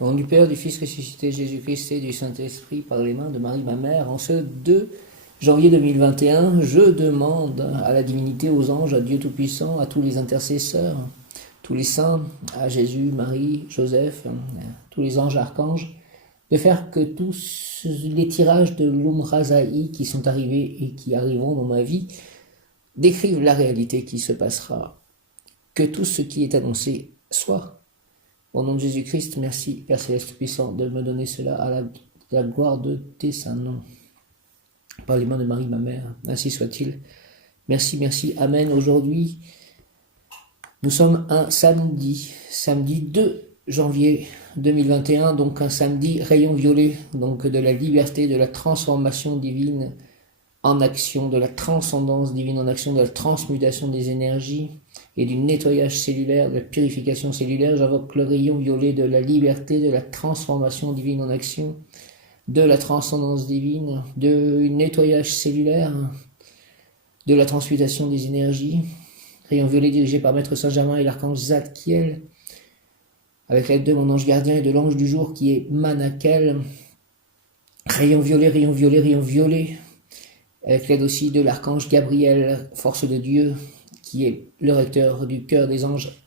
Au nom du Père, du Fils ressuscité, Jésus-Christ et du Saint-Esprit, par les mains de Marie, ma mère, en ce 2 janvier 2021, je demande à la divinité, aux anges, à Dieu Tout-Puissant, à tous les intercesseurs, tous les saints, à Jésus, Marie, Joseph, tous les anges, archanges, de faire que tous les tirages de l'Umrazaï qui sont arrivés et qui arriveront dans ma vie décrivent la réalité qui se passera. Que tout ce qui est annoncé soit. Au nom de Jésus-Christ, merci, Père Céleste puissant, de me donner cela à la gloire de tes saints noms. Par les mains de Marie, ma mère, ainsi soit-il. Merci, merci, Amen. Aujourd'hui, nous sommes un samedi 2 janvier 2021, donc un samedi rayon violet, donc de la liberté, de la transformation divine en action, de la transcendance divine en action, de la transmutation des énergies et du nettoyage cellulaire, de la purification cellulaire. J'invoque le rayon violet de la liberté, de la transformation divine en action, de la transcendance divine, du nettoyage cellulaire, de la transmutation des énergies. Rayon violet dirigé par Maître Saint-Germain et l'archange Zadkiel, avec l'aide de mon ange gardien et de l'ange du jour qui est Manakel. Rayon violet, rayon violet, rayon violet, avec l'aide aussi de l'archange Gabriel, force de Dieu, qui est le recteur du cœur des anges,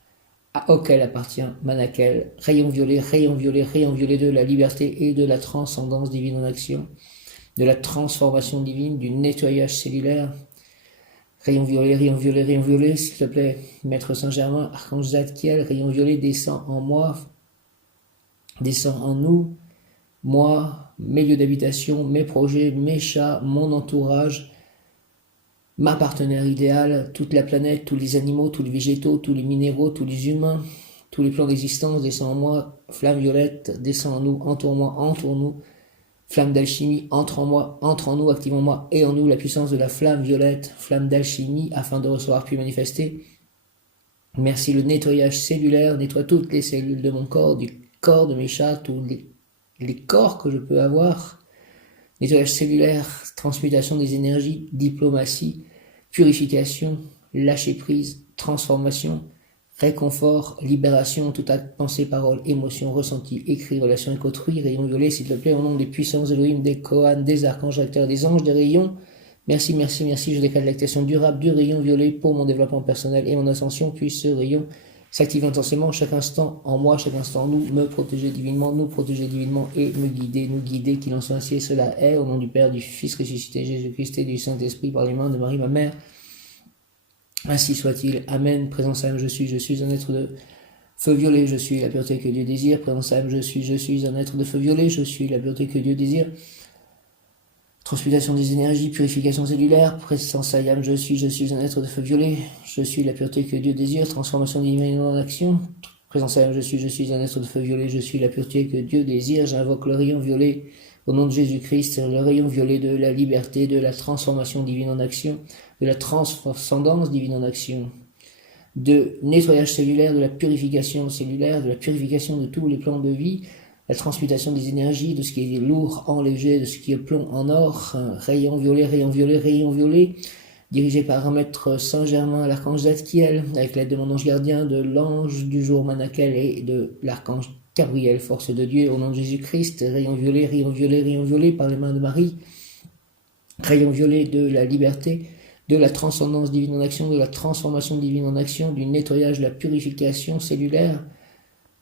auquel appartient Manakel. Rayon violet, rayon violet, rayon violet de la liberté et de la transcendance divine en action, de la transformation divine, du nettoyage cellulaire. Rayon violet, rayon violet, rayon violet, s'il te plaît, Maître Saint-Germain, archange Zadkiel, rayon violet, descend en moi, descend en nous, moi, mes lieux d'habitation, mes projets, mes chats, mon entourage, ma partenaire idéale, toute la planète, tous les animaux, tous les végétaux, tous les minéraux, tous les humains, tous les plans d'existence, descend en moi, flamme violette, descend en nous, entoure-moi, entoure-nous, flamme d'alchimie, entre en moi, entre en nous, active en moi et en nous la puissance de la flamme violette, flamme d'alchimie, afin de recevoir puis manifester. Merci, le nettoyage cellulaire, nettoie toutes les cellules de mon corps, du corps de mes chats, tous les corps que je peux avoir, nettoyage cellulaire, transmutation des énergies, diplomatie, purification, lâcher prise, transformation, réconfort, libération, tout acte, pensée, parole, émotion, ressenti, écrit, relation avec autrui, rayon violet, s'il te plaît, au nom des puissances Elohim, des Kohan, des archanges recteurs, des anges, des rayons. Merci, merci, merci, je déclare l'activation durable du rayon violet pour mon développement personnel et mon ascension, puis ce rayon s'active intensément chaque instant en moi, chaque instant en nous, me protéger divinement, nous protéger divinement et me guider, nous guider, qu'il en soit ainsi et cela est, au nom du Père, du Fils ressuscité, Jésus-Christ et du Saint-Esprit, par les mains de Marie, ma mère. Ainsi soit-il. Amen. Présence âme, je suis un être de feu violet, je suis la pureté que Dieu désire. Présence âme, je suis un être de feu violet, je suis la pureté que Dieu désire. Transmutation des énergies, purification cellulaire, présence âme, je suis un être de feu violet, je suis la pureté que Dieu désire, transformation divine en action. Présence âme, je suis un être de feu violet, je suis la pureté que Dieu désire, j'invoque le rayon violet au nom de Jésus-Christ, le rayon violet de la liberté, de la transformation divine en action, de la transcendance divine en action, de nettoyage cellulaire, de la purification cellulaire, de la purification de tous les plans de vie, la transmutation des énergies, de ce qui est lourd en léger, de ce qui est plomb en or, rayon violet, rayon violet, rayon violet, dirigé par un maître Saint-Germain, l'archange Zadkiel, avec l'aide de mon ange gardien, de l'ange du jour Manakel et de l'archange Gabriel, force de Dieu, au nom de Jésus-Christ, rayon violet, rayon violet, rayon violet, par les mains de Marie, rayon violet de la liberté, de la transcendance divine en action, de la transformation divine en action, du nettoyage, de la purification cellulaire,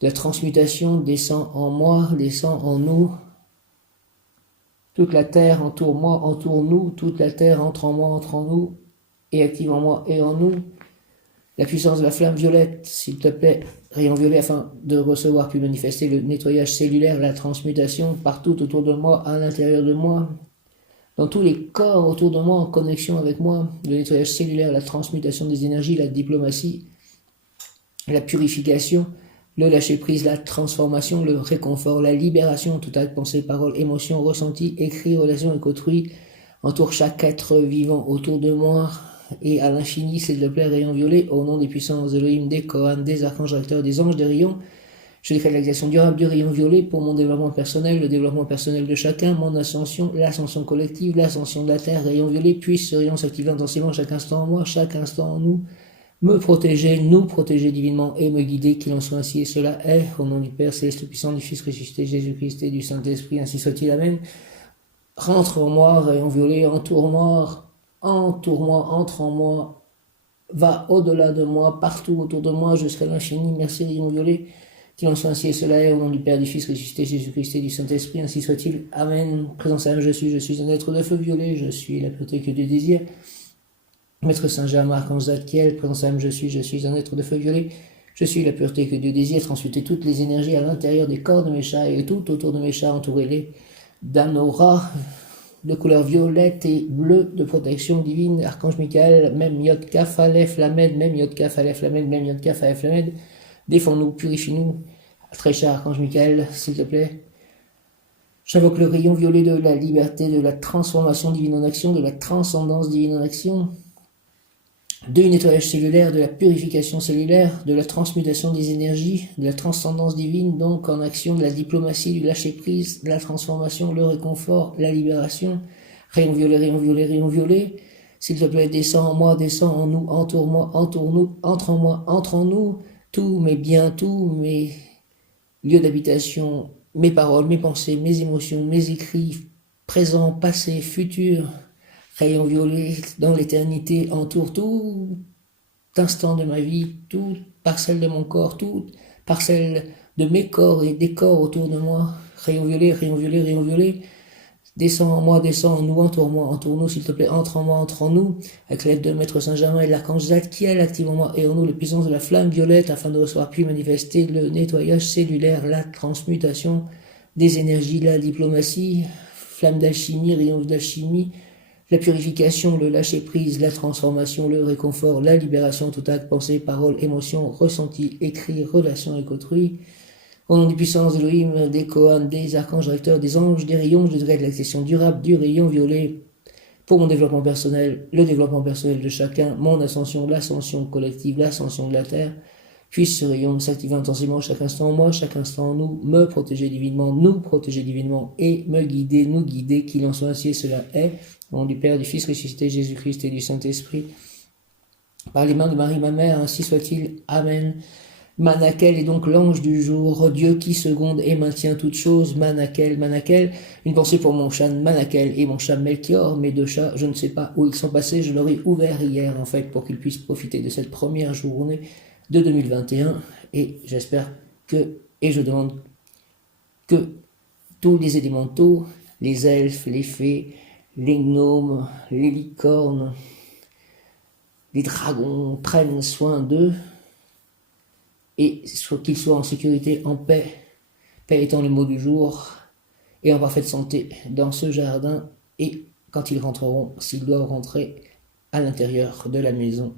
de la transmutation, descend en moi, descend en nous. Toute la terre entoure moi, entoure nous, toute la terre entre en moi, entre en nous, et active en moi et en nous. La puissance de la flamme violette, s'il te plaît, rayon violet, afin de recevoir puis manifester le nettoyage cellulaire, la transmutation partout autour de moi, à l'intérieur de moi, dans tous les corps autour de moi, en connexion avec moi, le nettoyage cellulaire, la transmutation des énergies, la diplomatie, la purification, le lâcher-prise, la transformation, le réconfort, la libération, tout acte, pensée, parole, émotion, ressenti, écrit, relation avec autrui, entoure chaque être vivant autour de moi, et à l'infini, s'il te plaît, rayon violet, au nom des puissances Elohim, des Kohan, des archanges recteurs, des anges, des rayons, je déclare l'activation durable du rayon violet pour mon développement personnel, le développement personnel de chacun, mon ascension, l'ascension collective, l'ascension de la Terre, rayon violet, puisse ce rayon s'activer intensément chaque instant en moi, chaque instant en nous, me protéger, nous protéger divinement et me guider, qu'il en soit ainsi et cela est, au nom du Père céleste puissant, du Fils ressuscité, Jésus-Christ et du Saint-Esprit, ainsi soit-il, Amen. Rentre en moi, rayon violet, entoure-moi, entre en moi, va au-delà de moi, partout autour de moi, jusqu'à l'infini, merci rayon violet, qu'il en soit ainsi et cela est, au nom du Père, du Fils ressuscité, Jésus-Christ et du Saint-Esprit, ainsi soit-il, Amen. Présence à je suis un être de feu violet, je suis la pureté que Dieu désire. Maître Saint-Germain, Archange Zadkiel, présence à je suis un être de feu violet, je suis la pureté que Dieu désire, transmuter toutes les énergies à l'intérieur des corps de mes chats et tout autour de mes chats, entourez-les d'un aura de couleur violette et bleue de protection divine, Archange Michael, même Yod Kaf Aleph Lamed, même Yod Kaf Aleph Lamed, même Yod Kaf Aleph Lamed, défends-nous, purifie-nous, très cher Archange Michael, s'il te plaît. J'invoque le rayon violet de la liberté, de la transformation divine en action, de la transcendance divine en action, du nettoyage cellulaire, de la purification cellulaire, de la transmutation des énergies, de la transcendance divine, donc en action, de la diplomatie, du lâcher-prise, de la transformation, le réconfort, la libération. Rayon violet, rayon violet, rayon violet. S'il te plaît, descends en moi, descends en nous, entoure-moi, entoure-nous, entre en moi, entre en nous, tous mes biens, tous mes lieux d'habitation, mes paroles, mes pensées, mes émotions, mes écrits, présents, passés, futurs, rayon violet dans l'éternité entoure tout instant de ma vie, toute parcelle de mon corps, toute parcelle de mes corps et des corps autour de moi. Rayon violet, rayon violet, rayon violet. Descends en moi, descends en nous, entoure-nous, s'il te plaît, entre en moi, entre en nous, avec l'aide de Maître Saint-Germain et de l'Archange Zadkiel, active en moi et en nous les puissances de la flamme violette, afin de recevoir puis manifester le nettoyage cellulaire, la transmutation des énergies, la diplomatie, flamme d'alchimie, rayon d'alchimie, la purification, le lâcher-prise, la transformation, le réconfort, la libération, tout acte, pensée, parole, émotion, ressenti, écrit, relation avec autrui. Au nom des puissances d'Elohim, des Kohan, des archanges recteurs, des anges, des rayons, je degré de l'accession durable du rayon violet pour mon développement personnel, le développement personnel de chacun, mon ascension, l'ascension collective, l'ascension de la Terre. Puisse ce rayon s'activer intensément chaque instant en moi, chaque instant en nous, me protéger divinement, nous protéger divinement et me guider, nous guider, qu'il en soit ainsi et cela est. Au nom du Père, du Fils ressuscité, Jésus-Christ et du Saint-Esprit. Par les mains de Marie, ma mère, ainsi soit-il. Amen. Manakel est donc l'ange du jour, Dieu qui seconde et maintient toutes choses. Manakel, Manakel. Une pensée pour mon chat Manakel et mon chat Melchior, mes deux chats, je ne sais pas où ils sont passés, je leur ai ouvert hier en fait pour qu'ils puissent profiter de cette première journée de 2021 et j'espère que, et je demande que tous les élémentaux, les elfes, les fées, les gnomes, les licornes, les dragons prennent soin d'eux et qu'ils soient en sécurité, en paix, paix étant le mot du jour, et en parfaite santé dans ce jardin, et quand ils rentreront, s'ils doivent rentrer à l'intérieur de la maison.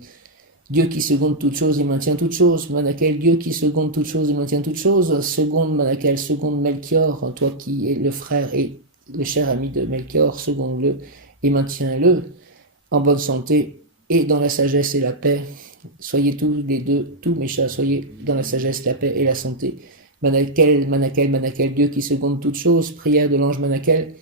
Dieu qui seconde toutes choses et maintient toutes choses, Manakel, Dieu qui seconde toutes choses et maintient toutes choses, seconde Manakel, seconde Melchior, toi qui es le frère et le cher ami de Melchior, seconde-le et maintiens-le en bonne santé et dans la sagesse et la paix. Soyez tous les deux, tous mes chats, soyez dans la sagesse, la paix et la santé. Manakel, Manakel, Manakel, Dieu qui seconde toutes choses, prière de l'ange Manakel.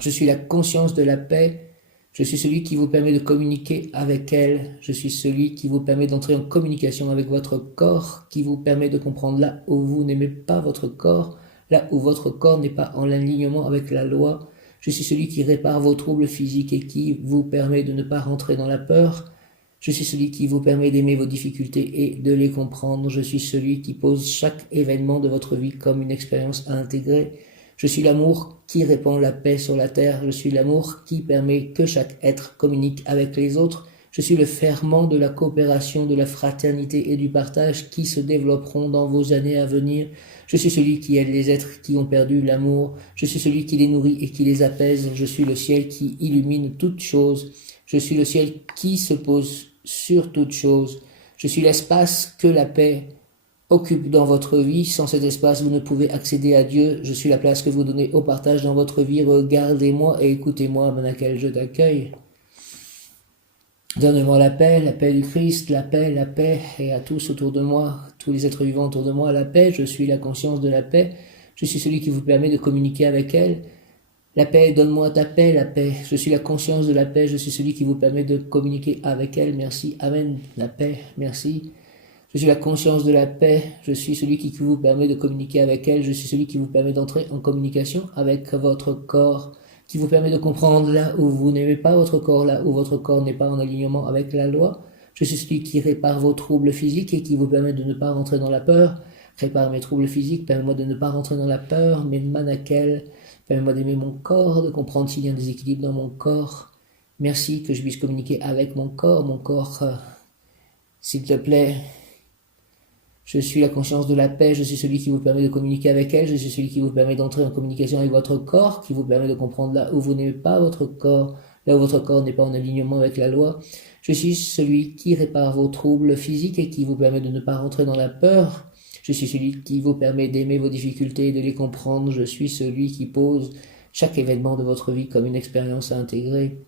Je suis la conscience de la paix, je suis celui qui vous permet de communiquer avec elle, je suis celui qui vous permet d'entrer en communication avec votre corps, qui vous permet de comprendre là où vous n'aimez pas votre corps, là où votre corps n'est pas en alignement avec la loi. Je suis celui qui répare vos troubles physiques et qui vous permet de ne pas rentrer dans la peur. Je suis celui qui vous permet d'aimer vos difficultés et de les comprendre. Je suis celui qui pose chaque événement de votre vie comme une expérience à intégrer. Je suis l'amour qui répand la paix sur la terre. Je suis l'amour qui permet que chaque être communique avec les autres. Je suis le ferment de la coopération, de la fraternité et du partage qui se développeront dans vos années à venir. Je suis celui qui aide les êtres qui ont perdu l'amour. Je suis celui qui les nourrit et qui les apaise. Je suis le ciel qui illumine toutes choses. Je suis le ciel qui se pose sur toutes choses. Je suis l'espace que la paix occupe dans votre vie. Sans cet espace, vous ne pouvez accéder à Dieu. Je suis la place que vous donnez au partage dans votre vie. Regardez-moi et écoutez-moi, Manakel, je t'accueille. Donne-moi la paix du Christ, la paix, et à tous autour de moi, tous les êtres vivants autour de moi, la paix. Je suis la conscience de la paix. Je suis celui qui vous permet de communiquer avec elle. La paix, donne-moi ta paix, la paix. Je suis la conscience de la paix, je suis celui qui vous permet de communiquer avec elle. Merci. Amen. La paix, merci. Je suis la conscience de la paix, je suis celui qui vous permet de communiquer avec elle, je suis celui qui vous permet d'entrer en communication avec votre corps, qui vous permet de comprendre là où vous n'aimez pas votre corps, là où votre corps n'est pas en alignement avec la loi. Je suis celui qui répare vos troubles physiques et qui vous permet de ne pas rentrer dans la peur. Répare mes troubles physiques, permets-moi de ne pas rentrer dans la peur, mes manakels, permets-moi d'aimer mon corps, de comprendre s'il y a un déséquilibre dans mon corps. Merci que je puisse communiquer avec mon corps, s'il te plaît. Je suis la conscience de la paix, je suis celui qui vous permet de communiquer avec elle, je suis celui qui vous permet d'entrer en communication avec votre corps, qui vous permet de comprendre là où vous n'aimez pas votre corps, là où votre corps n'est pas en alignement avec la loi. Je suis celui qui répare vos troubles physiques et qui vous permet de ne pas rentrer dans la peur. Je suis celui qui vous permet d'aimer vos difficultés et de les comprendre. Je suis celui qui pose chaque événement de votre vie comme une expérience à intégrer.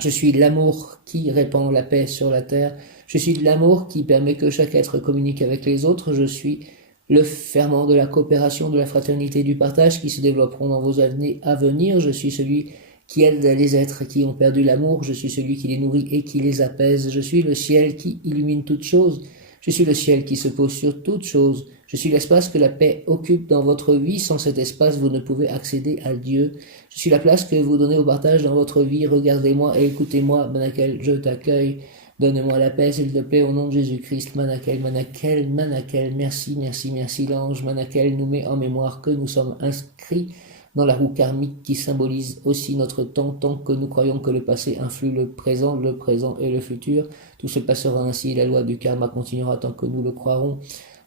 Je suis l'amour qui répand la paix sur la terre. Je suis l'amour qui permet que chaque être communique avec les autres. Je suis le ferment de la coopération, de la fraternité et du partage qui se développeront dans vos années à venir. Je suis celui qui aide les êtres qui ont perdu l'amour. Je suis celui qui les nourrit et qui les apaise. Je suis le ciel qui illumine toutes choses. Je suis le ciel qui se pose sur toutes choses. Je suis l'espace que la paix occupe dans votre vie. Sans cet espace, vous ne pouvez accéder à Dieu. Je suis la place que vous donnez au partage dans votre vie. Regardez-moi et écoutez-moi, Manakel, je t'accueille. Donne-moi la paix, s'il te plaît, au nom de Jésus-Christ. Manakel, Manakel, Manakel, merci, merci, merci. L'ange Manakel nous met en mémoire que nous sommes inscrits dans la roue karmique qui symbolise aussi notre temps, tant que nous croyons que le passé influe le présent et le futur. Tout se passera ainsi, la loi du karma continuera tant que nous le croirons.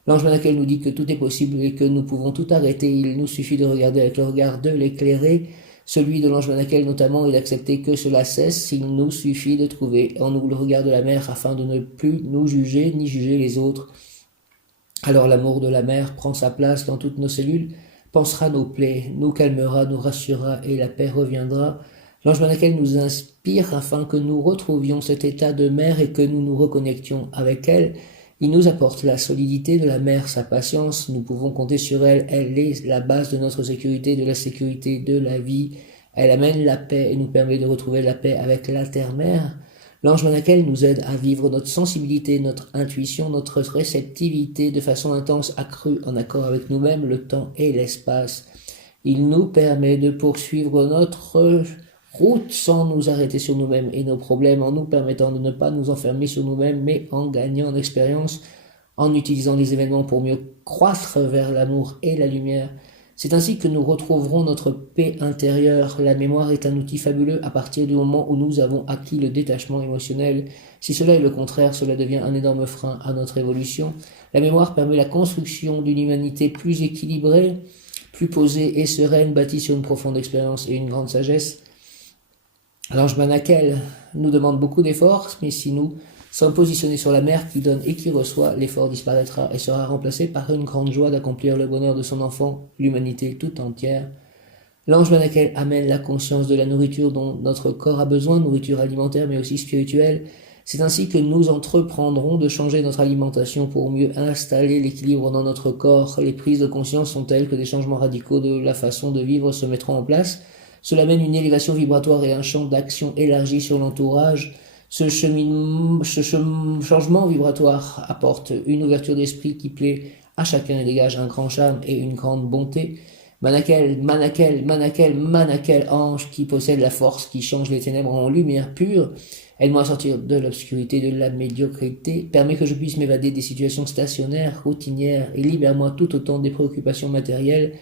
L'ange Manakel nous dit que tout est possible et que nous pouvons tout arrêter. Il nous suffit de regarder avec le regard de l'éclairé, celui de l'ange Manakel notamment, et d'accepter que cela cesse. Il nous suffit de trouver en nous le regard de la mère afin de ne plus nous juger ni juger les autres. Alors l'amour de la mère prend sa place dans toutes nos cellules, pansera nos plaies, nous calmera, nous rassurera et la paix reviendra. L'ange Manakel nous inspire afin que nous retrouvions cet état de mère et que nous nous reconnections avec elle. Il nous apporte la solidité de la mère, sa patience, nous pouvons compter sur elle, elle est la base de notre sécurité, de la sécurité de la vie. Elle amène la paix et nous permet de retrouver la paix avec la terre-mère. L'ange Manakel nous aide à vivre notre sensibilité, notre intuition, notre réceptivité de façon intense, accrue, en accord avec nous-mêmes, le temps et l'espace. Il nous permet de poursuivre notre route sans nous arrêter sur nous-mêmes et nos problèmes, en nous permettant de ne pas nous enfermer sur nous-mêmes, mais en gagnant en expérience, en utilisant les événements pour mieux croître vers l'amour et la lumière. C'est ainsi que nous retrouverons notre paix intérieure. La mémoire est un outil fabuleux à partir du moment où nous avons acquis le détachement émotionnel. Si cela est le contraire, cela devient un énorme frein à notre évolution. La mémoire permet la construction d'une humanité plus équilibrée, plus posée et sereine, bâtie sur une profonde expérience et une grande sagesse. L'ange Manakel nous demande beaucoup d'efforts, mais si nous sommes positionnés sur la mer qui donne et qui reçoit, l'effort disparaîtra et sera remplacé par une grande joie d'accomplir le bonheur de son enfant, l'humanité tout entière. L'ange Manakel amène la conscience de la nourriture dont notre corps a besoin, nourriture alimentaire mais aussi spirituelle. C'est ainsi que nous entreprendrons de changer notre alimentation pour mieux installer l'équilibre dans notre corps. Les prises de conscience sont telles que des changements radicaux de la façon de vivre se mettront en place. Cela mène une élévation vibratoire et un champ d'action élargi sur l'entourage. Ce changement vibratoire apporte une ouverture d'esprit qui plaît à chacun et dégage un grand charme et une grande bonté. Manakel, Manakel, Manakel, Manakel, ange qui possède la force qui change les ténèbres en lumière pure. Aide-moi à sortir de l'obscurité, de la médiocrité. Permets que je puisse m'évader des situations stationnaires, routinières et libère-moi tout autant des préoccupations matérielles.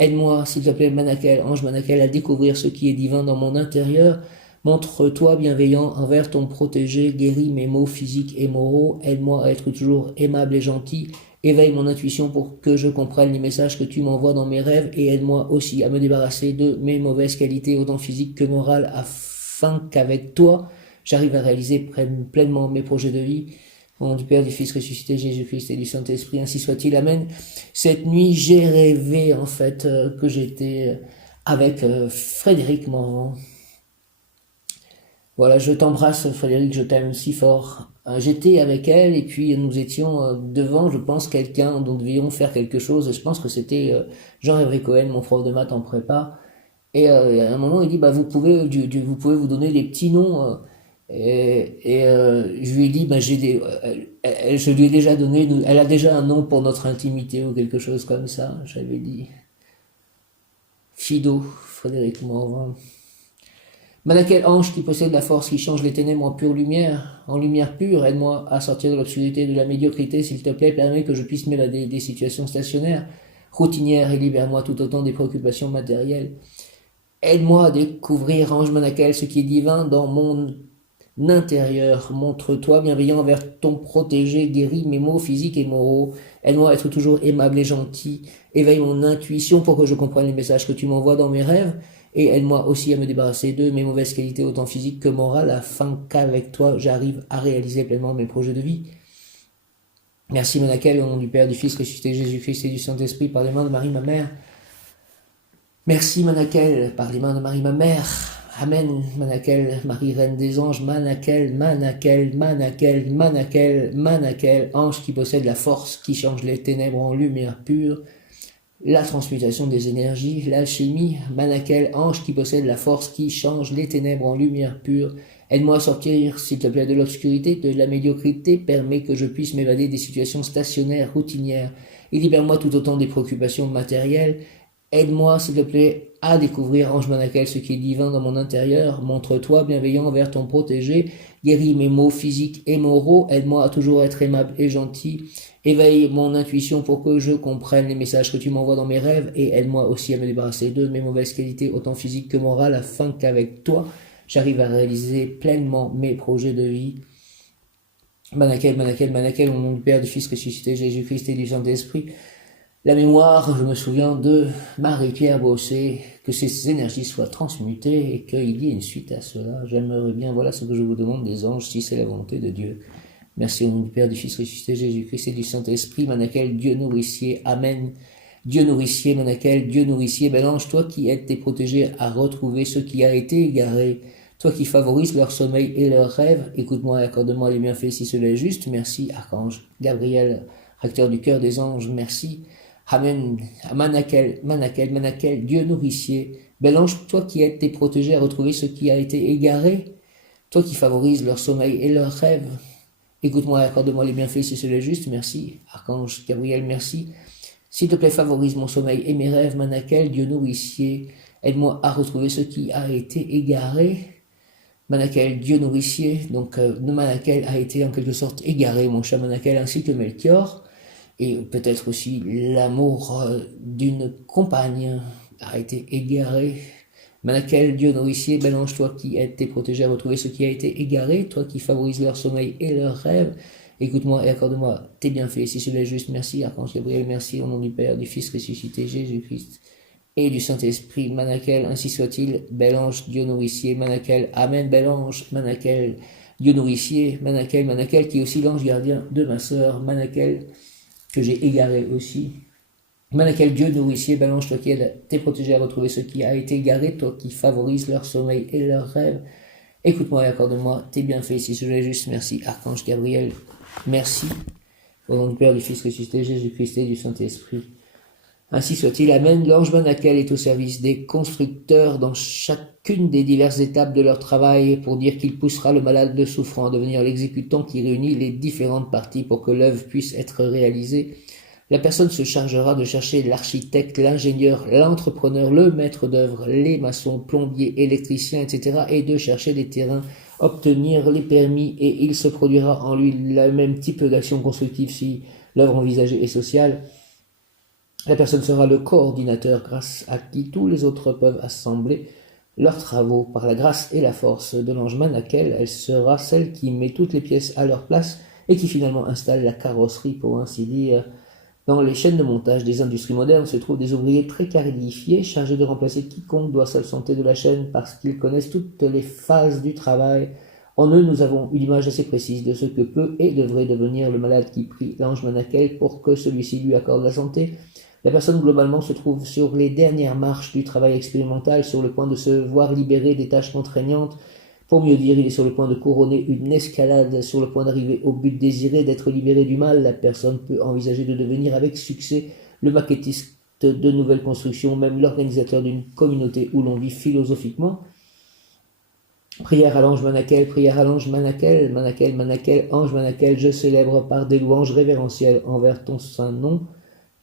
Aide-moi, s'il te plaît, Manakel, ange Manakel, à découvrir ce qui est divin dans mon intérieur. Montre-toi bienveillant envers ton protégé, guéris mes maux physiques et moraux. Aide-moi à être toujours aimable et gentil. Éveille mon intuition pour que je comprenne les messages que tu m'envoies dans mes rêves et aide-moi aussi à me débarrasser de mes mauvaises qualités, autant physiques que morales, afin qu'avec toi, j'arrive à réaliser pleinement mes projets de vie. Au nom du Père, du Fils ressuscité, Jésus-Christ et du Saint-Esprit, ainsi soit-il. Amen. Cette nuit, j'ai rêvé, en fait, que j'étais avec Frédéric Morvan. Voilà, je t'embrasse, Frédéric, je t'aime si fort. J'étais avec elle et puis nous étions devant, je pense, quelqu'un dont nous devions faire quelque chose. Je pense que c'était Jean-Hervé Cohen, mon prof de maths en prépa. Et à un moment, il dit, bah, vous pouvez vous donner des petits noms. Je lui ai dit, bah, je lui ai déjà donné, elle a déjà un nom pour notre intimité ou quelque chose comme ça. J'avais dit Fido, Frédéric Morvan. Manakel ange qui possède la force qui change les ténèbres en lumière pure, aide-moi à sortir de l'obscurité et de la médiocrité, s'il te plaît, permets que je puisse m'évader des situations stationnaires, routinières et libère-moi tout autant des préoccupations matérielles. Aide-moi à découvrir, ange Manakel, ce qui est divin dans mon intérieur. Montre-toi bienveillant envers ton protégé, guéris mes maux physiques et moraux. Aide-moi à être toujours aimable et gentil. Éveille mon intuition pour que je comprenne les messages que tu m'envoies dans mes rêves. Et aide-moi aussi à me débarrasser de mes mauvaises qualités, autant physiques que morales, afin qu'avec toi, j'arrive à réaliser pleinement mes projets de vie. Merci Manakel, au nom du Père, du Fils, ressuscité Jésus-Christ et du Saint-Esprit, par les mains de Marie, ma mère. Merci Manakel, par les mains de Marie, ma mère. Amen, Manakel, Marie, Reine des Anges, Manakel, Manakel, Manakel, Manakel, Manakel, ange qui possède la force, qui change les ténèbres en lumière pure, la transmutation des énergies, l'alchimie, Manakel, ange qui possède la force, qui change les ténèbres en lumière pure, aide-moi à sortir, s'il te plaît, de l'obscurité, de la médiocrité, permets que je puisse m'évader des situations stationnaires, routinières, et libère-moi tout autant des préoccupations matérielles. Aide-moi, s'il te plaît, à découvrir, ange Manakel, ce qui est divin dans mon intérieur. Montre-toi bienveillant envers ton protégé. Guéris mes maux physiques et moraux. Aide-moi à toujours être aimable et gentil. Éveille mon intuition pour que je comprenne les messages que tu m'envoies dans mes rêves. Et aide-moi aussi à me débarrasser de mes mauvaises qualités, autant physiques que morales, afin qu'avec toi, j'arrive à réaliser pleinement mes projets de vie. Manakel, Manakel, Manakel, au nom du Père, du Fils ressuscité, Jésus-Christ et du Saint-Esprit. La mémoire, je me souviens de Marie-Pierre Bossé, que ces énergies soient transmutées et qu'il y ait une suite à cela. J'aimerais bien, voilà ce que je vous demande des anges, si c'est la volonté de Dieu. Merci au nom du Père, du Fils ressuscité, Jésus-Christ et du Saint-Esprit. Manakel, Dieu nourricier, Amen. Dieu nourricier, Manakel, Dieu nourricier, bel ange, toi qui aides tes protégés à retrouver ce qui a été égaré, toi qui favorises leur sommeil et leurs rêves, écoute-moi et accorde-moi les bienfaits si cela est juste. Merci, Archange Gabriel, acteur du cœur des anges, merci. Amen, Manakel, Manakel, Manakel, Dieu nourricier, bel ange, toi qui aides tes protégés à retrouver ce qui a été égaré, toi qui favorises leur sommeil et leurs rêves, écoute-moi et accorde-moi les bienfaits si cela est juste, merci, Archange Gabriel, merci, s'il te plaît favorise mon sommeil et mes rêves, Manakel, Dieu nourricier, aide-moi à retrouver ce qui a été égaré, Manakel, Dieu nourricier, donc Manakel a été en quelque sorte égaré, mon cher Manakel, ainsi que Melchior, et peut-être aussi l'amour d'une compagne a été égaré. Manakel, Dieu nourricier, bel ange, toi qui aides tes protégés à retrouver ce qui a été égaré, toi qui favorises leur sommeil et leurs rêves, écoute-moi et accorde-moi tes bienfaits, si cela est juste, merci, Archange Gabriel, merci, au nom du Père, du Fils ressuscité, Jésus-Christ, et du Saint-Esprit, Manakel, ainsi soit-il, bel ange, Dieu nourricier, Manakel, Amen, bel ange, Manakel, Dieu nourricier, Manakel, Manakel, qui est aussi l'ange gardien de ma sœur, Manakel, que j'ai égaré aussi. Manakel, Dieu nourricier, bel ange, toi qui aides tes protégés à retrouver ce qui a été égaré, toi qui favorises leur sommeil et leurs rêves, écoute-moi et accorde-moi tes bienfaits, si cela est juste, merci, Archange Gabriel, merci, au nom du Père, du Fils ressuscité, Jésus-Christ et du Saint-Esprit. Ainsi soit-il, Amen. L'ange Manakel est au service des constructeurs dans chacune des diverses étapes de leur travail pour dire qu'il poussera le malade de souffrant à devenir l'exécutant qui réunit les différentes parties pour que l'œuvre puisse être réalisée. La personne se chargera de chercher l'architecte, l'ingénieur, l'entrepreneur, le maître d'œuvre, les maçons, plombiers, électriciens, etc. et de chercher des terrains, obtenir les permis et il se produira en lui le même type d'action constructive si l'œuvre envisagée est sociale. La personne sera le coordinateur grâce à qui tous les autres peuvent assembler leurs travaux. Par la grâce et la force de l'ange Manakel, elle sera celle qui met toutes les pièces à leur place et qui finalement installe la carrosserie, pour ainsi dire. Dans les chaînes de montage des industries modernes se trouvent des ouvriers très qualifiés chargés de remplacer quiconque doit s'absenter de la chaîne parce qu'ils connaissent toutes les phases du travail. En eux, nous avons une image assez précise de ce que peut et devrait devenir le malade qui prie l'ange Manakel pour que celui-ci lui accorde la santé. La personne globalement se trouve sur les dernières marches du travail expérimental, sur le point de se voir libéré des tâches contraignantes. Pour mieux dire, il est sur le point de couronner une escalade, sur le point d'arriver au but désiré, d'être libéré du mal. La personne peut envisager de devenir avec succès le maquettiste de nouvelles constructions, même l'organisateur d'une communauté où l'on vit philosophiquement. Prière à l'ange Manakel, prière à l'ange Manakel, Manakel, Manakel, ange Manakel, je célèbre par des louanges révérentielles envers ton saint nom,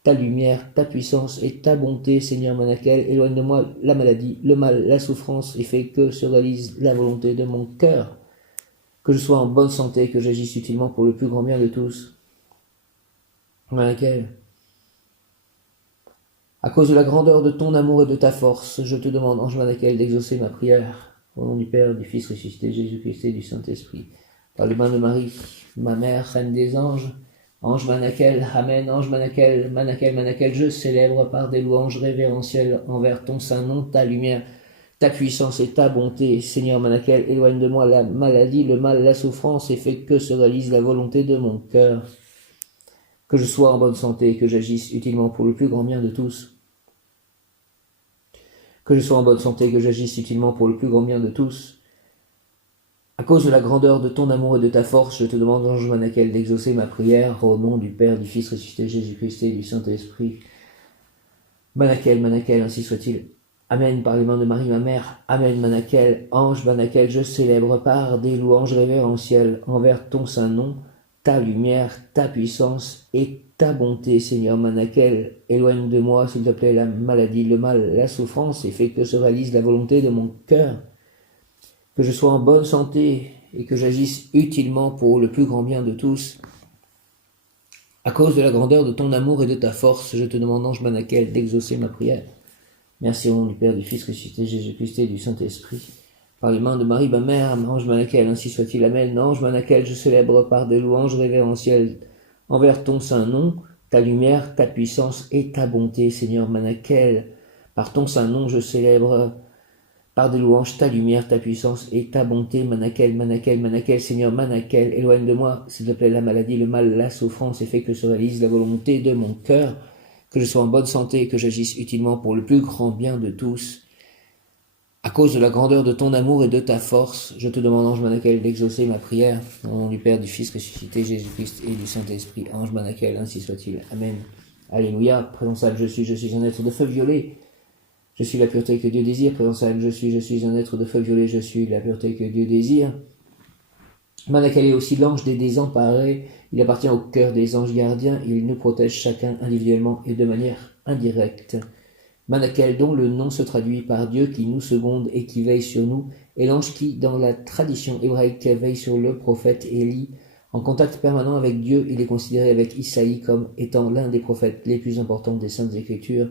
ta lumière, ta puissance et ta bonté, Seigneur Manakel, éloigne de moi la maladie, le mal, la souffrance, et fais que se réalise la volonté de mon cœur, que je sois en bonne santé, que j'agisse utilement pour le plus grand bien de tous. Manakel, à cause de la grandeur de ton amour et de ta force, je te demande, ange Manakel, d'exaucer ma prière. Au nom du Père, du Fils ressuscité, Jésus-Christ et du Saint-Esprit. Par les mains de Marie, ma mère, reine des anges, ange Manakel, Amen, ange Manakel, Manakel, Manakel, je célèbre par des louanges révérentielles envers ton saint nom, ta lumière, ta puissance et ta bonté. Seigneur Manakel, éloigne de moi la maladie, le mal, la souffrance et fais que se réalise la volonté de mon cœur. Que je sois en bonne santé et que j'agisse utilement pour le plus grand bien de tous. Que je sois en bonne santé et que j'agisse utilement pour le plus grand bien de tous. À cause de la grandeur de ton amour et de ta force, je te demande, ange Manakel, d'exaucer ma prière au nom du Père, du Fils ressuscité, Jésus-Christ et du Saint-Esprit. Manakel, Manakel, ainsi soit-il. Amen, par les mains de Marie, ma mère. Amen, Manakel, ange Manakel, je célèbre par des louanges révérentielles envers ton saint nom, ta lumière, ta puissance et ta bonté, Seigneur Manakel. Éloigne de moi, s'il te plaît, la maladie, le mal, la souffrance, et fais que se réalise la volonté de mon cœur. Que je sois en bonne santé et que j'agisse utilement pour le plus grand bien de tous. À cause de la grandeur de ton amour et de ta force, je te demande, ange Manakel, d'exaucer ma prière. Merci au nom du Père, du Fils ressuscité, Jésus-Christ et du Saint-Esprit. Par les mains de Marie, ma mère, ange Manakel, ainsi soit-il, Amen. Ange Manakel, je célèbre par des louanges révérentielles envers ton saint nom, ta lumière, ta puissance et ta bonté, Seigneur Manakel. Par ton saint nom, je célèbre par des louanges ta lumière, ta puissance et ta bonté, Manakel, Manakel, Manakel, Seigneur Manakel. Éloigne de moi, s'il te plaît, la maladie, le mal, la souffrance et fais que se réalise la volonté de mon cœur. Que je sois en bonne santé et que j'agisse utilement pour le plus grand bien de tous. À cause de la grandeur de ton amour et de ta force, je te demande, ange Manakel, d'exaucer ma prière. Au nom du Père, du Fils ressuscité, Jésus-Christ et du Saint-Esprit. Ange Manakel, ainsi soit-il. Amen. Alléluia. Présensable, je suis un être de feu violet. Je suis la pureté que Dieu désire. Présensable, je suis un être de feu violet. Je suis la pureté que Dieu désire. Manakel est aussi l'ange des désemparés. Il appartient au cœur des anges gardiens. Il nous protège chacun individuellement et de manière indirecte. Manakel, dont le nom se traduit par Dieu qui nous seconde et qui veille sur nous, est l'ange qui, dans la tradition hébraïque, veille sur le prophète Élie. En contact permanent avec Dieu, il est considéré avec Isaïe comme étant l'un des prophètes les plus importants des Saintes Écritures.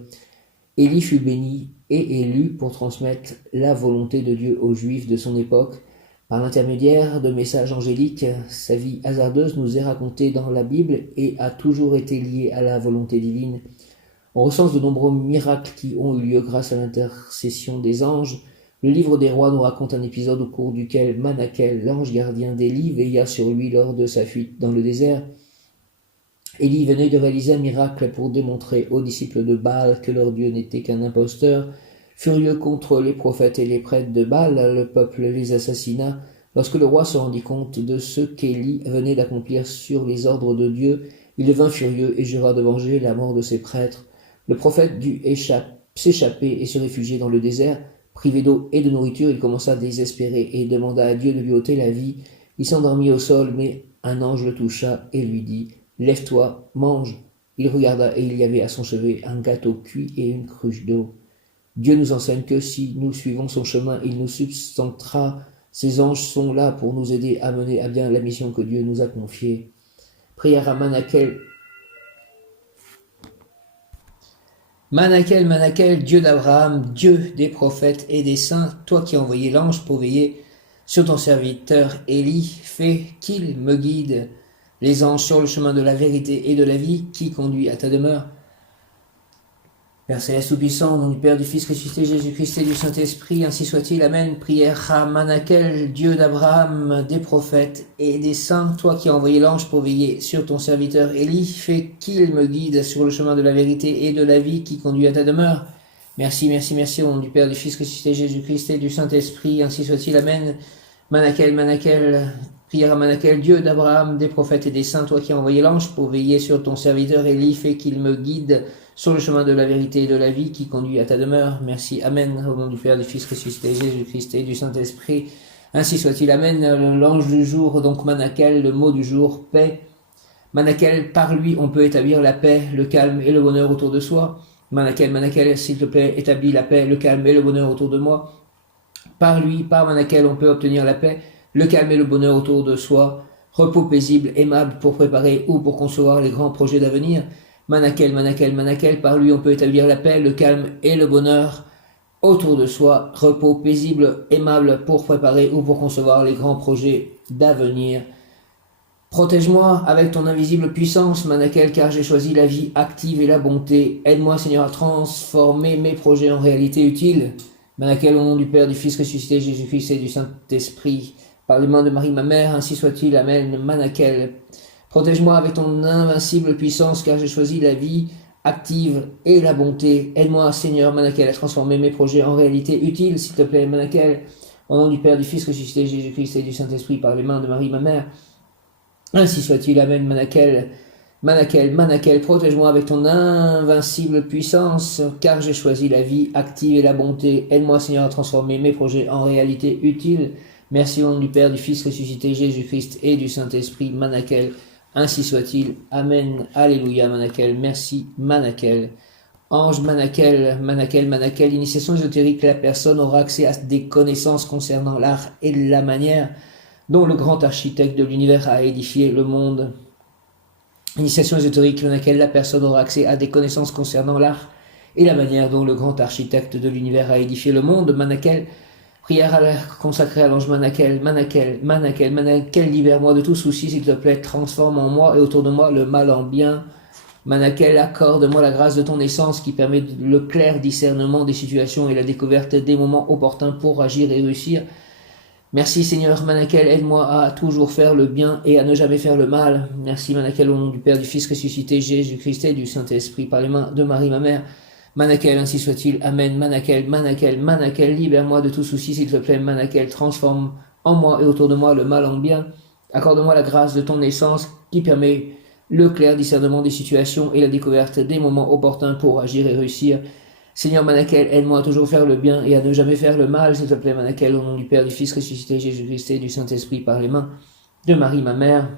Élie fut béni et élu pour transmettre la volonté de Dieu aux Juifs de son époque. Par l'intermédiaire de messages angéliques, sa vie hasardeuse nous est racontée dans la Bible et a toujours été liée à la volonté divine. On recense de nombreux miracles qui ont eu lieu grâce à l'intercession des anges. Le livre des rois nous raconte un épisode au cours duquel Manakel, l'ange gardien d'Élie, veilla sur lui lors de sa fuite dans le désert. Élie venait de réaliser un miracle pour démontrer aux disciples de Baal que leur Dieu n'était qu'un imposteur. Furieux contre les prophètes et les prêtres de Baal, le peuple les assassina. Lorsque le roi se rendit compte de ce qu'Élie venait d'accomplir sur les ordres de Dieu, il devint furieux et jura de venger la mort de ses prêtres. Le prophète dut s'échapper et se réfugier dans le désert. Privé d'eau et de nourriture, il commença à désespérer et demanda à Dieu de lui ôter la vie. Il s'endormit au sol, mais un ange le toucha et lui dit « Lève-toi, mange ». Il regarda et il y avait à son chevet un gâteau cuit et une cruche d'eau. Dieu nous enseigne que si nous suivons son chemin, il nous substantera. Ces anges sont là pour nous aider à mener à bien la mission que Dieu nous a confiée. Prière à Manakel. Manakel, Manakel, Dieu d'Abraham, Dieu des prophètes et des saints, toi qui as envoyé l'ange pour veiller sur ton serviteur Élie, fais qu'il me guide les anges sur le chemin de la vérité et de la vie qui conduit à ta demeure. Père céleste tout-puissant, au nom du Père, du Fils ressuscité, Jésus-Christ et du Saint-Esprit, ainsi soit-il. Amen. Prière à Manakel, Dieu d'Abraham, des prophètes et des saints, toi qui as envoyé l'ange pour veiller sur ton serviteur Élie, fais qu'il me guide sur le chemin de la vérité et de la vie qui conduit à ta demeure. Merci, merci, merci, au nom du Père, du Fils ressuscité, Jésus-Christ et du Saint-Esprit, ainsi soit-il. Amen. Manakel, Manakel, prière à Manakel, Dieu d'Abraham, des prophètes et des saints, toi qui as envoyé l'ange pour veiller sur ton serviteur Élie, fais qu'il me guide sur le chemin de la vérité et de la vie qui conduit à ta demeure. Merci, Amen, au nom du Père, du Fils ressuscité, Jésus-Christ et du Saint-Esprit. Ainsi soit-il, Amen. L'ange du jour, donc Manakel, le mot du jour, paix. Manakel, par lui, on peut établir la paix, le calme et le bonheur autour de soi. Manakel, s'il te plaît, établis la paix, le calme et le bonheur autour de moi. Par lui, par Manakel, on peut obtenir la paix, le calme et le bonheur autour de soi. Repos paisible, aimable pour préparer ou pour concevoir les grands projets d'avenir. Manakel, par lui, on peut établir la paix, le calme et le bonheur autour de soi. Repos paisible, aimable pour préparer ou pour concevoir les grands projets d'avenir. Protège-moi avec ton invisible puissance, Manakel, car j'ai choisi la vie active et la bonté. Aide-moi, Seigneur, à transformer mes projets en réalité utile. Manakel, au nom du Père, du Fils ressuscité, Jésus-Christ et du Saint-Esprit, par les mains de Marie, ma mère, ainsi soit-il. Amen. Manakel, protège-moi avec ton invincible puissance, car j'ai choisi la vie active et la bonté. Aide-moi, Seigneur, Manakel, à transformer mes projets en réalité utile, s'il te plaît, Manakel, au nom du Père, du Fils ressuscité, Jésus-Christ et du Saint-Esprit, par les mains de Marie, ma mère. Ainsi soit-il, Amen, Manakel, protège-moi avec ton invincible puissance, car j'ai choisi la vie active et la bonté. Aide-moi, Seigneur, à transformer mes projets en réalité utile. Merci au nom du Père, du Fils ressuscité, Jésus-Christ et du Saint-Esprit, Manakel. Ainsi soit-il, Amen, Alléluia, Manakel, merci, Manakel. Ange Manakel, initiation ésotérique, la personne aura accès à des connaissances concernant l'art et la manière dont le grand architecte de l'univers a édifié le monde. Initiation ésotérique, dans laquelle la personne aura accès à des connaissances concernant l'art et la manière dont le grand architecte de l'univers a édifié le monde. Manakel, prière consacrée à l'ange Manakel, libère-moi de tout souci, s'il te plaît, transforme en moi et autour de moi le mal en bien. Manakel, accorde-moi la grâce de ton essence qui permet le clair discernement des situations et la découverte des moments opportuns pour agir et réussir. Merci Seigneur, Manakel, aide-moi à toujours faire le bien et à ne jamais faire le mal. Merci Manakel, au nom du Père, du Fils ressuscité, Jésus-Christ et du Saint-Esprit, par les mains de Marie, ma mère. Manakel, ainsi soit-il, Amen. Manakel, libère-moi de tout souci, s'il te plaît. Manakel, transforme en moi et autour de moi le mal en bien. Accorde-moi la grâce de ton essence qui permet le clair discernement des situations et la découverte des moments opportuns pour agir et réussir. Seigneur Manakel, aide-moi à toujours faire le bien et à ne jamais faire le mal, s'il te plaît, Manakel, au nom du Père, du Fils ressuscité, Jésus-Christ et du Saint-Esprit, par les mains de Marie, ma mère.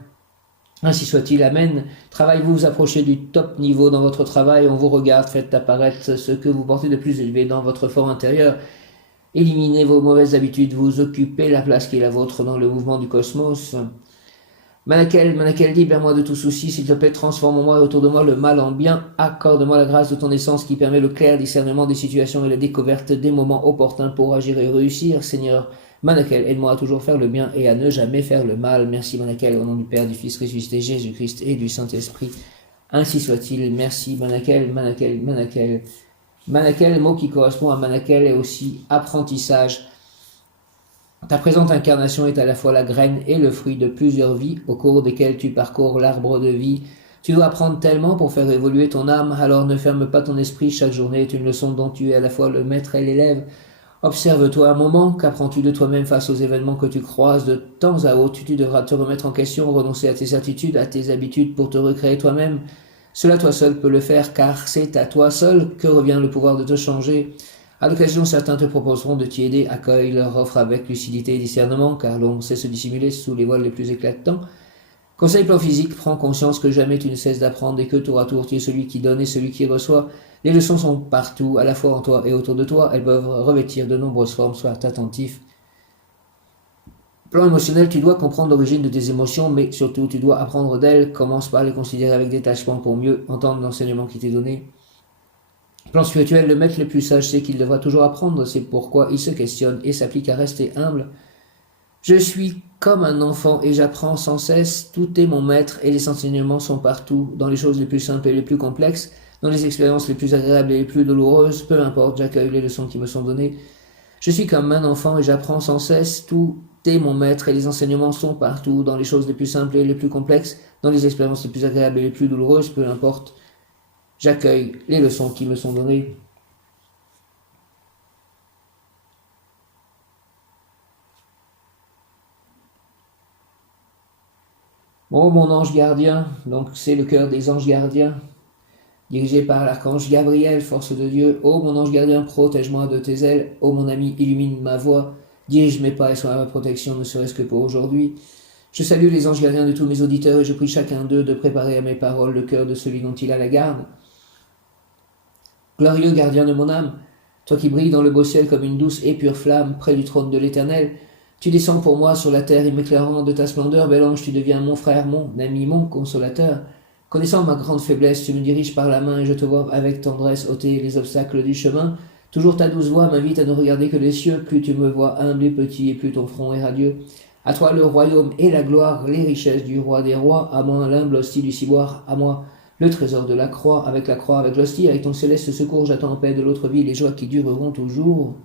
Ainsi soit-il, Amen. Travail, vous vous approchez du top niveau dans votre travail, on vous regarde, faites apparaître ce que vous portez de plus élevé dans votre fort intérieur. Éliminez vos mauvaises habitudes, vous occupez la place qui est la vôtre dans le mouvement du cosmos. Manakel, libère-moi de tout souci, s'il te plaît, transforme en moi et autour de moi le mal en bien, accorde-moi la grâce de ton essence qui permet le clair discernement des situations et la découverte des moments opportuns pour agir et réussir, Seigneur. Manakel, aide-moi à toujours faire le bien et à ne jamais faire le mal. Merci Manakel, au nom du Père, du Fils ressuscité, Jésus-Christ et du Saint-Esprit. Ainsi soit-il, merci Manakel, mot qui correspond à Manakel est aussi apprentissage. Ta présente incarnation est à la fois la graine et le fruit de plusieurs vies au cours desquelles tu parcours l'arbre de vie. Tu dois apprendre tellement pour faire évoluer ton âme, alors ne ferme pas ton esprit, chaque journée est une leçon dont tu es à la fois le maître et l'élève. Observe-toi un moment, qu'apprends-tu de toi-même face aux événements que tu croises de temps à autre. Tu devras te remettre en question, renoncer à tes certitudes, à tes habitudes pour te recréer toi-même. Cela toi seul peux le faire, car c'est à toi seul que revient le pouvoir de te changer. À l'occasion, certains te proposeront de t'y aider, accueille leur offre avec lucidité et discernement, car l'on sait se dissimuler sous les voiles les plus éclatants. Conseil plan physique, prends conscience que jamais tu ne cesses d'apprendre et que tour à tour tu es celui qui donne et celui qui reçoit. Les leçons sont partout, à la fois en toi et autour de toi, elles peuvent revêtir de nombreuses formes, sois attentif. Plan émotionnel, tu dois comprendre l'origine de tes émotions, mais surtout tu dois apprendre d'elles, commence par les considérer avec détachement pour mieux entendre l'enseignement qui t'est donné. Plan spirituel, le maître le plus sage sait qu'il devra toujours apprendre, c'est pourquoi il se questionne et s'applique à rester humble. Je suis comme un enfant et j'apprends sans cesse, tout est mon maître et les enseignements sont partout, dans les choses les plus simples et les plus complexes, dans les expériences les plus agréables et les plus douloureuses, peu importe, j'accueille les leçons qui me sont données. Je suis comme un enfant et j'apprends sans cesse, tout est mon maître et les enseignements sont partout, dans les choses les plus simples et les plus complexes, dans les expériences les plus agréables et les plus douloureuses, peu importe. J'accueille les leçons qui me sont données. Bon, mon ange gardien, donc c'est le cœur des anges gardiens. dirigé par l'archange Gabriel, force de Dieu. Ô mon ange gardien, protège-moi de tes ailes. Ô mon ami, illumine ma voie. Dirige mes pas et sois à ma protection, ne serait-ce que pour aujourd'hui. Je salue les anges gardiens de tous mes auditeurs et je prie chacun d'eux de préparer à mes paroles le cœur de celui dont il a la garde. Glorieux gardien de mon âme, toi qui brilles dans le beau ciel comme une douce et pure flamme près du trône de l'Éternel, tu descends pour moi sur la terre et m'éclairant de ta splendeur, bel ange, tu deviens mon frère, mon ami, mon consolateur. Connaissant ma grande faiblesse, tu me diriges par la main et je te vois avec tendresse ôter les obstacles du chemin. Toujours ta douce voix m'invite à ne regarder que les cieux, plus tu me vois humble et petit et plus ton front est radieux. À toi le royaume et la gloire, les richesses du roi des rois, à moi l'humble hostie du ciboire, à moi le trésor de la croix, avec l'hostie, avec ton céleste secours, j'attends en paix de l'autre vie les joies qui dureront toujours.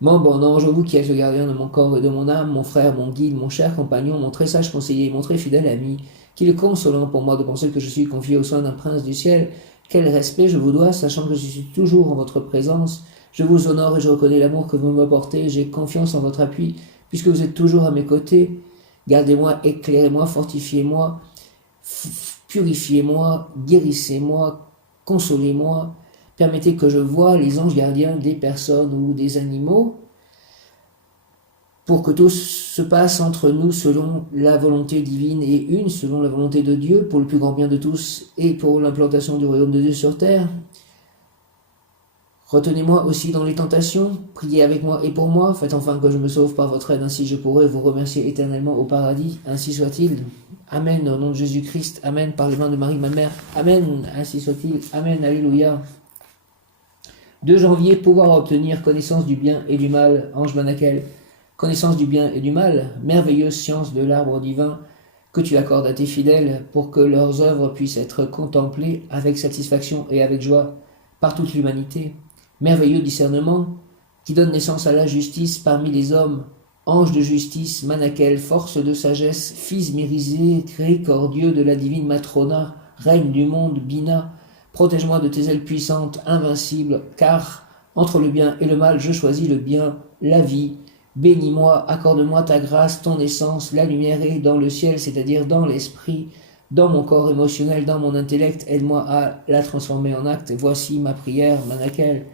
Mon bon ange, vous qui êtes le gardien de mon corps et de mon âme, mon frère, mon guide, mon cher compagnon, mon très sage conseiller, mon très fidèle ami, qu'il est consolant pour moi de penser que je suis confié aux soins d'un prince du ciel. Quel respect je vous dois, sachant que je suis toujours en votre présence. Je vous honore et je reconnais l'amour que vous me portez, j'ai confiance en votre appui, puisque vous êtes toujours à mes côtés. Gardez-moi, éclairez-moi, fortifiez-moi, purifiez-moi, guérissez-moi, consolez-moi, permettez que je voie les anges gardiens des personnes ou des animaux, pour que tout se passe entre nous selon la volonté divine et une selon la volonté de Dieu, pour le plus grand bien de tous et pour l'implantation du royaume de Dieu sur terre. Retenez-moi aussi dans les tentations, priez avec moi et pour moi, faites enfin que je me sauve par votre aide, ainsi je pourrai vous remercier éternellement au paradis, ainsi soit-il. Amen, au nom de Jésus-Christ, Amen, par les mains de Marie, ma mère, Amen, ainsi soit-il, Amen, Alléluia. 2 janvier, pouvoir obtenir connaissance du bien et du mal, ange Manakel, connaissance du bien et du mal, merveilleuse science de l'arbre divin que tu accordes à tes fidèles pour que leurs œuvres puissent être contemplées avec satisfaction et avec joie par toute l'humanité. Merveilleux discernement qui donne naissance à la justice parmi les hommes, ange de justice, Manakel, force de sagesse, fils miséricordieux de la divine Matrona, reine du monde, Bina, protège-moi de tes ailes puissantes, invincibles, car entre le bien et le mal, je choisis le bien, la vie. Bénis-moi, accorde-moi ta grâce, ton essence, la lumière est dans le ciel, c'est-à-dire dans l'esprit, dans mon corps émotionnel, dans mon intellect, aide-moi à la transformer en acte. Voici ma prière, Manakel.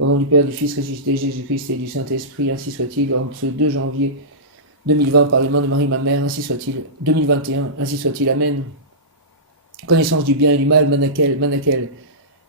Au nom du Père, du Fils ressuscité, Jésus-Christ et du Saint-Esprit, ainsi soit-il, en ce 2 janvier 2020, par les mains de Marie, ma mère, ainsi soit-il, 2021, ainsi soit-il, Amen. Connaissance du bien et du mal, Manakel, Manakel.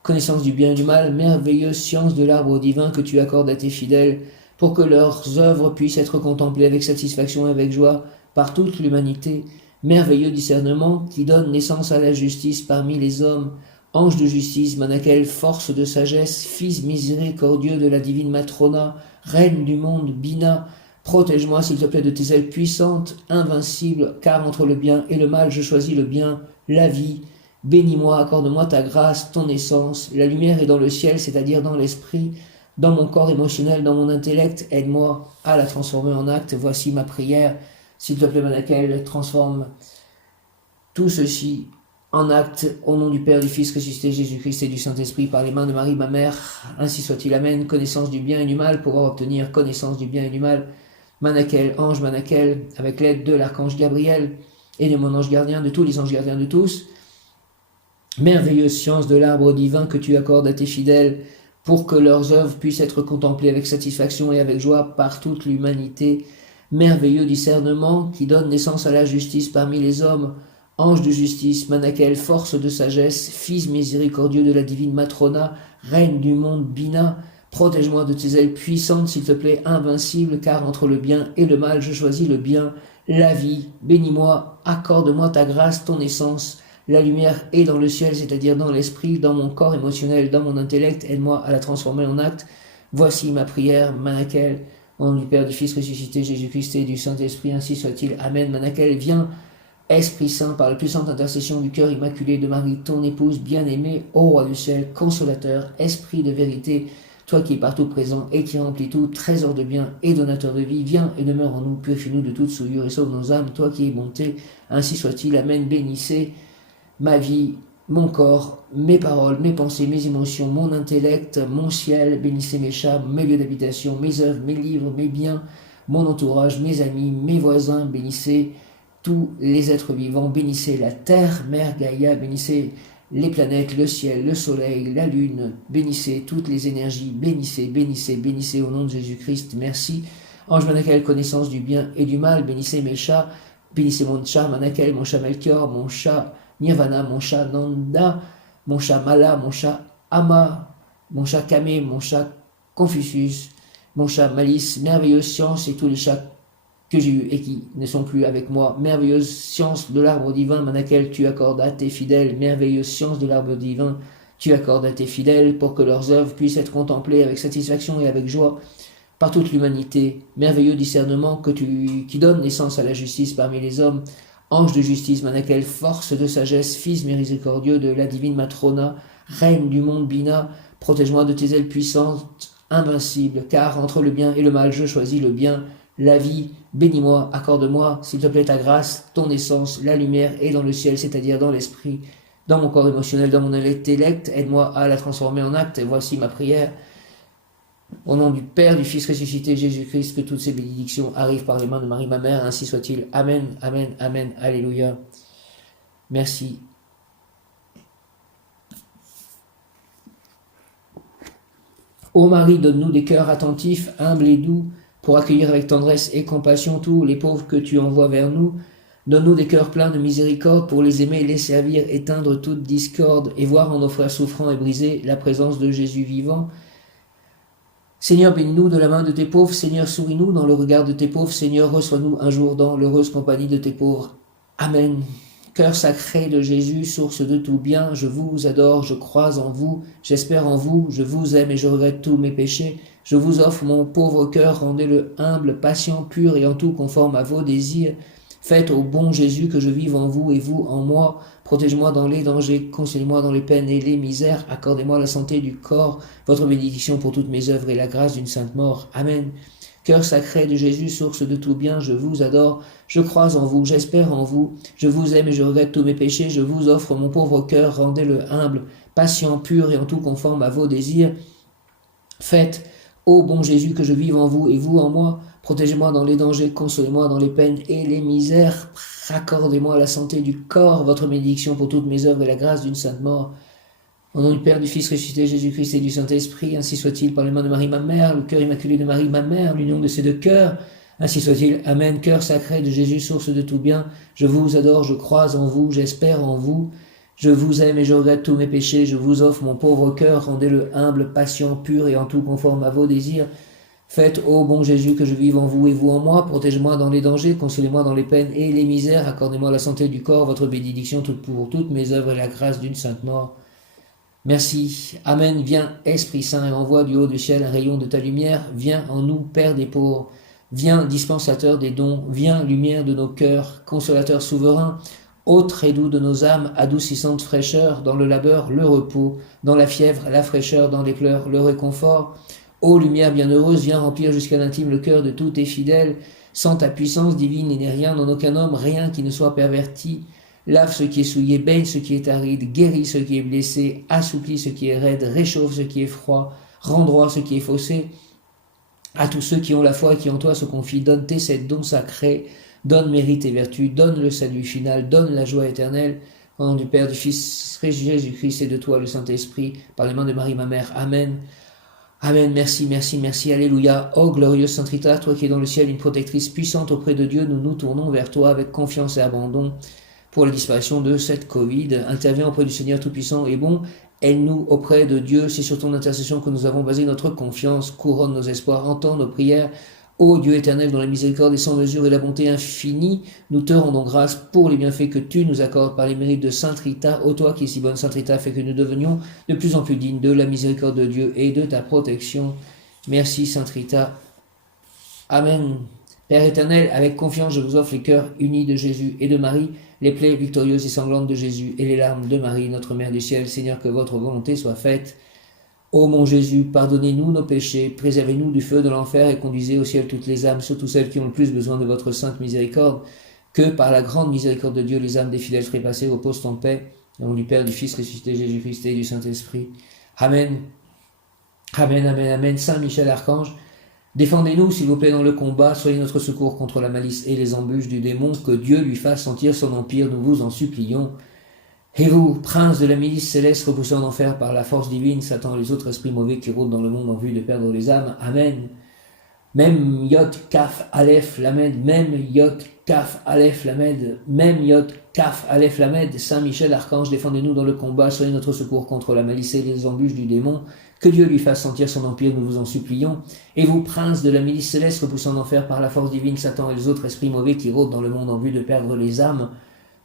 Connaissance du bien et du mal, merveilleuse science de l'arbre divin que tu accordes à tes fidèles, pour que leurs œuvres puissent être contemplées avec satisfaction et avec joie par toute l'humanité. Merveilleux discernement qui donne naissance à la justice parmi les hommes, ange de justice, Manakel, force de sagesse, fils miséricordieux de la divine Matrona, reine du monde, Bina, protège-moi s'il te plaît de tes ailes puissantes, invincibles, car entre le bien et le mal je choisis le bien, la vie. Bénis-moi, accorde-moi ta grâce, ton essence, la lumière est dans le ciel, c'est-à-dire dans l'esprit, dans mon corps émotionnel, dans mon intellect, aide-moi à la transformer en acte. Voici ma prière, s'il te plaît, Manakel, transforme tout ceci en acte, au nom du Père, du Fils ressuscité, Jésus-Christ et du Saint-Esprit, par les mains de Marie, ma mère, ainsi soit-il, Amen. Connaissance du bien et du mal, pouvoir obtenir connaissance du bien et du mal. Manakel, ange Manakel, avec l'aide de l'archange Gabriel et de mon ange gardien, de tous les anges gardiens de tous. Merveilleuse science de l'arbre divin que tu accordes à tes fidèles, pour que leurs œuvres puissent être contemplées avec satisfaction et avec joie par toute l'humanité. Merveilleux discernement qui donne naissance à la justice parmi les hommes, ange de justice, Manakel, force de sagesse, fils miséricordieux de la divine Matrona, reine du monde, Bina, protège-moi de tes ailes puissantes, s'il te plaît, invincible, car entre le bien et le mal, je choisis le bien, la vie. Bénis-moi, accorde-moi ta grâce, ton essence, la lumière est dans le ciel, c'est-à-dire dans l'esprit, dans mon corps émotionnel, dans mon intellect, aide-moi à la transformer en acte. Voici ma prière, Manakel, au nom du Père, du Fils ressuscité, Jésus-Christ et du Saint-Esprit, ainsi soit-il. Amen. Manakel, viens, Esprit Saint, par la puissante intercession du cœur immaculé de Marie, ton épouse bien-aimée, ô roi du ciel, consolateur, esprit de vérité, toi qui es partout présent et qui remplis tout, trésor de bien et donateur de vie, viens et demeure en nous, purifie-nous de toute souillure et sauve nos âmes, toi qui es bonté, ainsi soit-il. Amen. Bénissez ma vie, mon corps, mes paroles, mes pensées, mes émotions, mon intellect, mon ciel, bénissez mes chats, mes lieux d'habitation, mes œuvres, mes livres, mes biens, mon entourage, mes amis, mes voisins, bénissez tous les êtres vivants, bénissez la terre, mère Gaïa, bénissez les planètes, le ciel, le soleil, la lune. Bénissez toutes les énergies, bénissez, bénissez, bénissez au nom de Jésus-Christ. Merci. Ange Manakel, connaissance du bien et du mal, bénissez mes chats, bénissez mon chat Manakel, mon chat Melchior, mon chat Nirvana, mon chat Nanda, mon chat Mala, mon chat Ama, mon chat Kame, mon chat Confucius, mon chat Malice, merveilleuse science et tous les chats que j'ai eus et qui ne sont plus avec moi. Merveilleuse science de l'arbre divin, Manakel, tu accordes à tes fidèles. Merveilleuse science de l'arbre divin, tu accordes à tes fidèles pour que leurs œuvres puissent être contemplées avec satisfaction et avec joie par toute l'humanité. Merveilleux discernement qui donne naissance à la justice parmi les hommes. Ange de justice, Manakel, force de sagesse, fils miséricordieux de la divine Matrona, reine du monde Bina, protège-moi de tes ailes puissantes, invincibles, car entre le bien et le mal, je choisis le bien, la vie. Bénis-moi, accorde-moi, s'il te plaît, ta grâce, ton essence, la lumière est dans le ciel, c'est-à-dire dans l'esprit, dans mon corps émotionnel, dans mon intellect, aide-moi à la transformer en acte, et voici ma prière. Au nom du Père, du Fils ressuscité, Jésus-Christ, que toutes ces bénédictions arrivent par les mains de Marie, ma mère, ainsi soit-il. Amen, amen, amen, alléluia. Merci. Ô Marie, donne-nous des cœurs attentifs, humbles et doux, pour accueillir avec tendresse et compassion tous les pauvres que tu envoies vers nous. Donne-nous des cœurs pleins de miséricorde pour les aimer, les servir, éteindre toute discorde et voir en nos frères souffrants et brisés la présence de Jésus vivant. Seigneur, bénis-nous de la main de tes pauvres. Seigneur, souris-nous dans le regard de tes pauvres. Seigneur, reçois-nous un jour dans l'heureuse compagnie de tes pauvres. Amen. Cœur sacré de Jésus, source de tout bien, je vous adore, je crois en vous, j'espère en vous, je vous aime et je regrette tous mes péchés. Je vous offre mon pauvre cœur, rendez-le humble, patient, pur et en tout conforme à vos désirs. Faites au bon Jésus que je vive en vous et vous en moi. Protégez-moi dans les dangers, consolez-moi dans les peines et les misères. Accordez-moi la santé du corps, votre bénédiction pour toutes mes œuvres et la grâce d'une sainte mort. Amen. Cœur sacré de Jésus, source de tout bien, je vous adore, je crois en vous, j'espère en vous, je vous aime et je regrette tous mes péchés, je vous offre mon pauvre cœur, rendez-le humble, patient, pur et en tout conforme à vos désirs. Faites, ô bon Jésus, que je vive en vous et vous en moi, protégez-moi dans les dangers, consolez-moi dans les peines et les misères, accordez-moi la santé du corps, votre bénédiction pour toutes mes œuvres et la grâce d'une sainte mort. Au nom du Père, du Fils ressuscité, Jésus-Christ et du Saint-Esprit, ainsi soit-il par les mains de Marie, ma mère, le cœur immaculé de Marie, ma mère, l'union de ces deux cœurs, ainsi soit-il. Amen. Cœur sacré de Jésus, source de tout bien, je vous adore, je crois en vous, j'espère en vous, je vous aime et je regrette tous mes péchés, je vous offre mon pauvre cœur, rendez-le humble, patient, pur et en tout conforme à vos désirs. Faites, ô bon Jésus, que je vive en vous et vous en moi, protégez-moi dans les dangers, consolez-moi dans les peines et les misères, accordez-moi la santé du corps, votre bénédiction pour toutes mes œuvres et la grâce d'une sainte mort. Merci. Amen. Viens, Esprit Saint, et envoie du haut du ciel un rayon de ta lumière. Viens en nous, Père des pauvres. Viens, dispensateur des dons. Viens, lumière de nos cœurs, consolateur souverain, hôte très doux de nos âmes, adoucissante fraîcheur, dans le labeur, le repos, dans la fièvre, la fraîcheur, dans les pleurs, le réconfort. Ô lumière bienheureuse, viens remplir jusqu'à l'intime le cœur de tous tes fidèles. Sans ta puissance divine, il n'est rien en aucun homme, rien qui ne soit perverti. Lave ce qui est souillé, baigne ce qui est aride, guérit ce qui est blessé, assouplit ce qui est raide, réchauffe ce qui est froid, rend droit ce qui est faussé. À tous ceux qui ont la foi et qui en toi se confient, donne tes sept dons sacrés, donne mérite et vertu, donne le salut final, donne la joie éternelle. Au nom du Père, du Fils, Jésus-Christ et de toi le Saint-Esprit, par les mains de Marie, ma mère. Amen. Amen, merci, merci, merci, alléluia. Ô glorieuse Sainte Rita, toi qui es dans le ciel, une protectrice puissante auprès de Dieu, nous nous tournons vers toi avec confiance et abandon. Pour la disparition de cette Covid, intervient auprès du Seigneur Tout-Puissant et bon, aide-nous auprès de Dieu, c'est sur ton intercession que nous avons basé notre confiance, couronne nos espoirs, entends nos prières. Ô Dieu éternel, dont la miséricorde est sans mesure et la bonté infinie, nous te rendons grâce pour les bienfaits que tu nous accordes par les mérites de Sainte Rita. Ô toi qui es si bonne, Sainte Rita, fais que nous devenions de plus en plus dignes de la miséricorde de Dieu et de ta protection. Merci Sainte Rita. Amen. Père éternel, avec confiance, je vous offre les cœurs unis de Jésus et de Marie, les plaies victorieuses et sanglantes de Jésus et les larmes de Marie, notre Mère du ciel. Seigneur, que votre volonté soit faite. Ô mon Jésus, pardonnez-nous nos péchés, préservez-nous du feu de l'enfer et conduisez au ciel toutes les âmes, surtout celles qui ont le plus besoin de votre sainte miséricorde. Que par la grande miséricorde de Dieu, les âmes des fidèles trépassés reposent en paix. Au nom du Père, du Fils ressuscité, Jésus-Christ et du Saint-Esprit. Amen. Amen, amen, amen. Saint Michel Archange, défendez-nous, s'il vous plaît, dans le combat, soyez notre secours contre la malice et les embûches du démon, que Dieu lui fasse sentir son empire, nous vous en supplions. Et vous, princes de la milice céleste, repoussés en enfer par la force divine, Satan et les autres esprits mauvais qui rôdent dans le monde en vue de perdre les âmes. Amen. Même Yod, Kaf, Aleph, Lamed, même Yod, Kaf, Aleph, Lamed, même Yod, Kaf, Aleph, Lamed, Saint Michel, Archange, défendez-nous dans le combat, soyez notre secours contre la malice et les embûches du démon, que Dieu lui fasse sentir son empire, nous vous en supplions. Et vous, princes de la milice céleste, repoussant en enfer par la force divine, Satan et les autres esprits mauvais qui rôdent dans le monde en vue de perdre les âmes,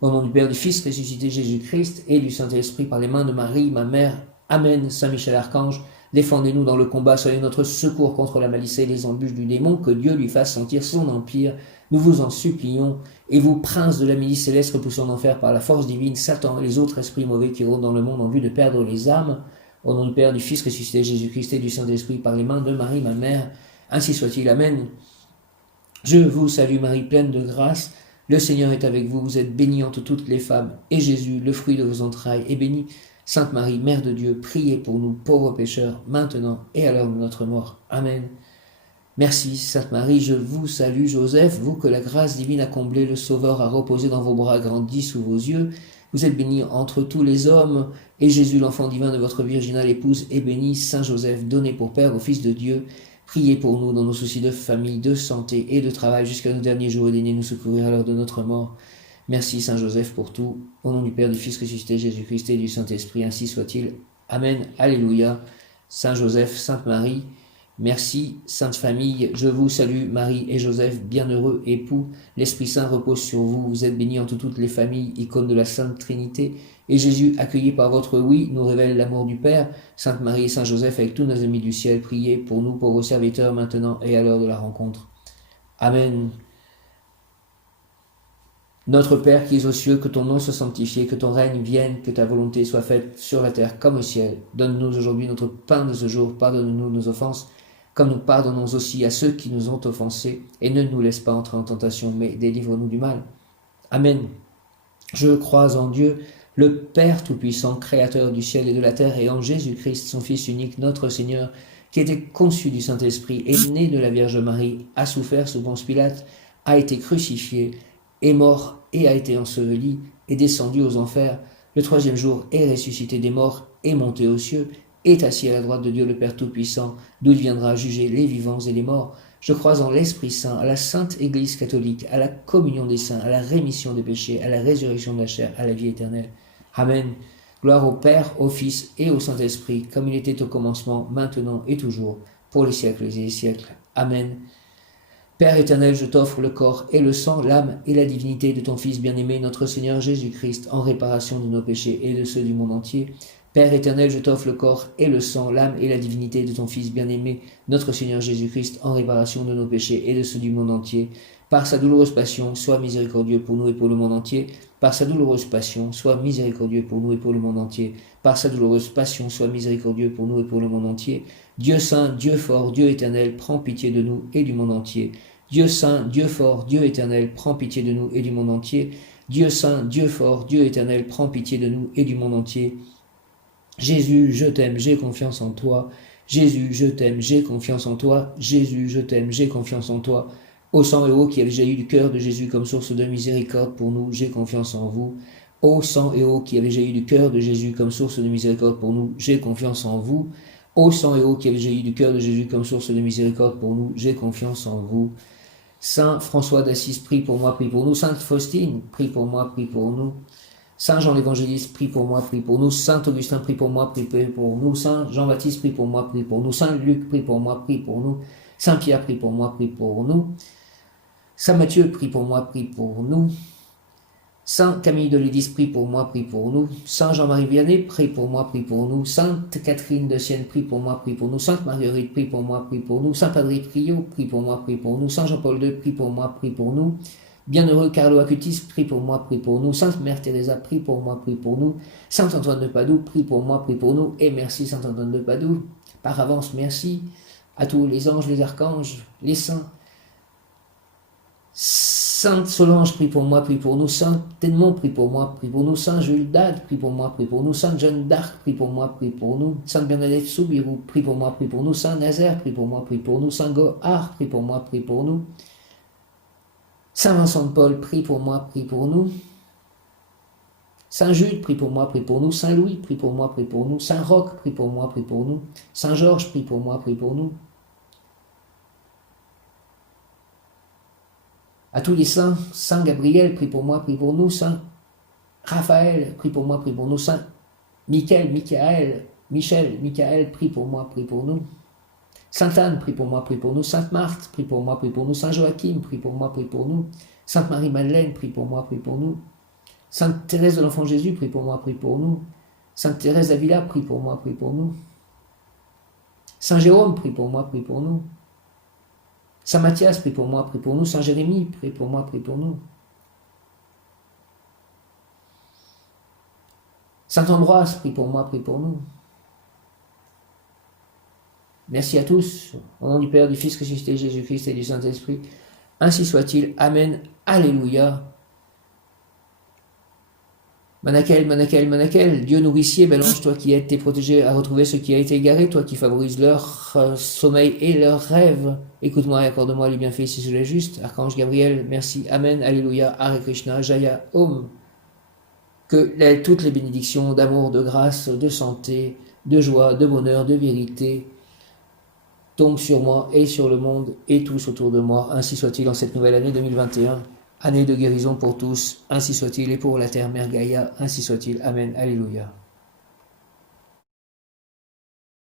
au nom du Père, du Fils, ressuscité Jésus-Christ, et du Saint-Esprit par les mains de Marie, ma mère. Amen. Saint Michel Archange, défendez-nous dans le combat, soyez notre secours contre la malice et les embûches du démon, que Dieu lui fasse sentir son empire, nous vous en supplions. Et vous, princes de la milice céleste, repoussant en enfer par la force divine, Satan et les autres esprits mauvais qui rôdent dans le monde en vue de perdre les âmes, au nom du Père, du Fils, ressuscité Jésus-Christ, et du Saint-Esprit par les mains de Marie, ma mère. Ainsi soit-il. Amen. Je vous salue Marie, pleine de grâce. Le Seigneur est avec vous, vous êtes bénie entre toutes les femmes, et Jésus, le fruit de vos entrailles, est béni. Sainte Marie, Mère de Dieu, priez pour nous, pauvres pécheurs, maintenant et à l'heure de notre mort. Amen. Merci, Sainte Marie, je vous salue, Joseph, vous que la grâce divine a comblé, le Sauveur a reposé dans vos bras, grandi sous vos yeux. Vous êtes bénie entre tous les hommes, et Jésus, l'enfant divin de votre virginale épouse, est béni. Saint Joseph, donné pour Père au Fils de Dieu, priez pour nous dans nos soucis de famille, de santé et de travail jusqu'à nos derniers jours et daignez nous secourir à l'heure de notre mort. Merci Saint Joseph pour tout. Au nom du Père, du Fils ressuscité, Jésus-Christ et du Saint-Esprit, ainsi soit-il. Amen. Alléluia. Saint Joseph, Sainte Marie, merci. Sainte Famille, je vous salue, Marie et Joseph, bienheureux époux. L'Esprit Saint repose sur vous. Vous êtes bénis entre toutes les familles, icône de la Sainte Trinité. Et Jésus, accueilli par votre oui, nous révèle l'amour du Père. Sainte Marie et Saint Joseph, avec tous nos amis du ciel, priez pour nous, pauvres serviteurs, maintenant et à l'heure de la rencontre. Amen. Notre Père qui es aux cieux, que ton nom soit sanctifié, que ton règne vienne, que ta volonté soit faite sur la terre comme au ciel. Donne-nous aujourd'hui notre pain de ce jour, pardonne-nous nos offenses, comme nous pardonnons aussi à ceux qui nous ont offensés, et ne nous laisse pas entrer en tentation, mais délivre-nous du mal. Amen. Je crois en Dieu, le Père Tout-Puissant, Créateur du ciel et de la terre, et en Jésus-Christ, son Fils unique, notre Seigneur, qui était conçu du Saint-Esprit, est né de la Vierge Marie, a souffert sous Ponce Pilate, a été crucifié, est mort et a été enseveli, est descendu aux enfers, le troisième jour est ressuscité des morts, est monté aux cieux, est assis à la droite de Dieu le Père Tout-Puissant, d'où il viendra juger les vivants et les morts. Je crois en l'Esprit Saint, à la Sainte Église catholique, à la communion des saints, à la rémission des péchés, à la résurrection de la chair, à la vie éternelle. Amen. Gloire au Père, au Fils et au Saint-Esprit, comme il était au commencement, maintenant et toujours, pour les siècles et les siècles. Amen. Père éternel, je t'offre le corps et le sang, l'âme et la divinité de ton Fils bien-aimé, notre Seigneur Jésus-Christ, en réparation de nos péchés et de ceux du monde entier. Père éternel, je t'offre le corps et le sang, l'âme et la divinité de ton Fils bien-aimé, notre Seigneur Jésus-Christ, en réparation de nos péchés et de ceux du monde entier. Par sa douloureuse passion, sois miséricordieux pour nous et pour le monde entier. Par sa douloureuse passion, sois miséricordieux pour nous et pour le monde entier. Par sa douloureuse passion, sois miséricordieux pour nous et pour le monde entier. Dieu saint, Dieu fort, Dieu éternel, prends pitié de nous et du monde entier. Dieu saint, Dieu fort, Dieu éternel, prends pitié de nous et du monde entier. Dieu saint, Dieu fort, Dieu éternel, prends pitié de nous et du monde entier. Jésus, je t'aime, j'ai confiance en toi. Jésus, je t'aime, j'ai confiance en toi. Jésus, je t'aime, j'ai confiance en toi. Ô sang et eau qui avez jailli du cœur de Jésus comme source de miséricorde pour nous, j'ai confiance en vous. Ô sang et eau qui avez jailli du cœur de Jésus comme source de miséricorde pour nous, j'ai confiance en vous. Ô sang et eau qui avez jailli du cœur de Jésus comme source de miséricorde pour nous, j'ai confiance en vous. Saint François d'Assise, prie pour moi, prie pour nous. Sainte Faustine, prie pour moi, prie pour nous. Saint Jean l'Évangéliste, prie pour moi, prie pour nous. Saint Augustin, prie pour moi, prie pour nous. Saint Jean-Baptiste, prie pour moi, prie pour nous. Saint Luc, prie pour moi, prie pour nous. Saint Pierre, prie pour moi, prie pour nous. Saint Matthieu, prie pour moi, prie pour nous. Saint Camille de Lédis, prie pour moi, prie pour nous. Saint Jean-Marie Vianney, prie pour moi, prie pour nous. Sainte Catherine de Sienne, prie pour moi, prie pour nous. Sainte Marguerite, prie pour moi, prie pour nous. Saint Padre Prio, prie pour moi, prie pour nous. Saint Jean-Paul II, prie pour moi, prie pour nous. Bienheureux Carlo Acutis, prie pour moi, prie pour nous. Sainte Mère Teresa, prie pour moi, prie pour nous. Saint Antoine de Padoue, prie pour moi, prie pour nous. Et merci Saint Antoine de Padoue. Par avance, merci à tous les anges, les archanges, les saints. Sainte Solange, prie pour moi, prie pour nous. Saint Edmond, prie pour moi, prie pour nous. Saint Jules d'Ade, prie pour moi, prie pour nous. Sainte Jeanne d'Arc, prie pour moi, prie pour nous. Sainte Bernadette Soubirou, prie pour moi, prie pour nous. Saint Nazaire, prie pour moi, prie pour nous. Saint Gohard, prie pour moi, prie pour nous. Saint Vincent de Paul, prie pour moi, prie pour nous. Saint Jude, prie pour moi, prie pour nous. Saint Louis, prie pour moi, prie pour nous. Saint Roch, prie pour moi, prie pour nous. Saint Georges, prie pour moi, prie pour nous. À tous les saints, Saint Gabriel, prie pour moi, prie pour nous. Saint Raphaël, prie pour moi, prie pour nous. Saint Michael, Michael, prie pour moi, prie pour nous. Sainte Anne, prie pour moi, prie pour nous. Sainte Marthe, prie pour moi, prie pour nous. Saint Joachim, prie pour moi, prie pour nous. Sainte Marie-Madeleine, prie pour moi, prie pour nous. Sainte Thérèse de l'Enfant Jésus, prie pour moi, prie pour nous. Sainte Thérèse d'Avila, prie pour moi, prie pour nous. Saint Jérôme, prie pour moi, prie pour nous. Saint Matthias, prie pour moi, prie pour nous. Saint Jérémie, prie pour moi, prie pour nous. Saint Ambroise, prie pour moi, prie pour nous. Merci à tous, au nom du Père, du Fils, ressuscité, Jésus-Christ et du Saint-Esprit. Ainsi soit-il. Amen. Alléluia. Manakel, Manakel, Manakel, Dieu nourricier, bel ange, toi qui aides tes protégés à retrouver ce qui a été égaré, toi qui favorises leur sommeil et leurs rêves, écoute-moi et accorde-moi les bienfaits si cela est juste. Archange Gabriel, merci. Amen. Alléluia. Hare Krishna, Jaya, Om. Que toutes les bénédictions d'amour, de grâce, de santé, de joie, de bonheur, de vérité tombent sur moi et sur le monde et tous autour de moi. Ainsi soit-il en cette nouvelle année 2021, année de guérison pour tous. Ainsi soit-il et pour la terre, Mère Gaïa. Ainsi soit-il. Amen. Alléluia.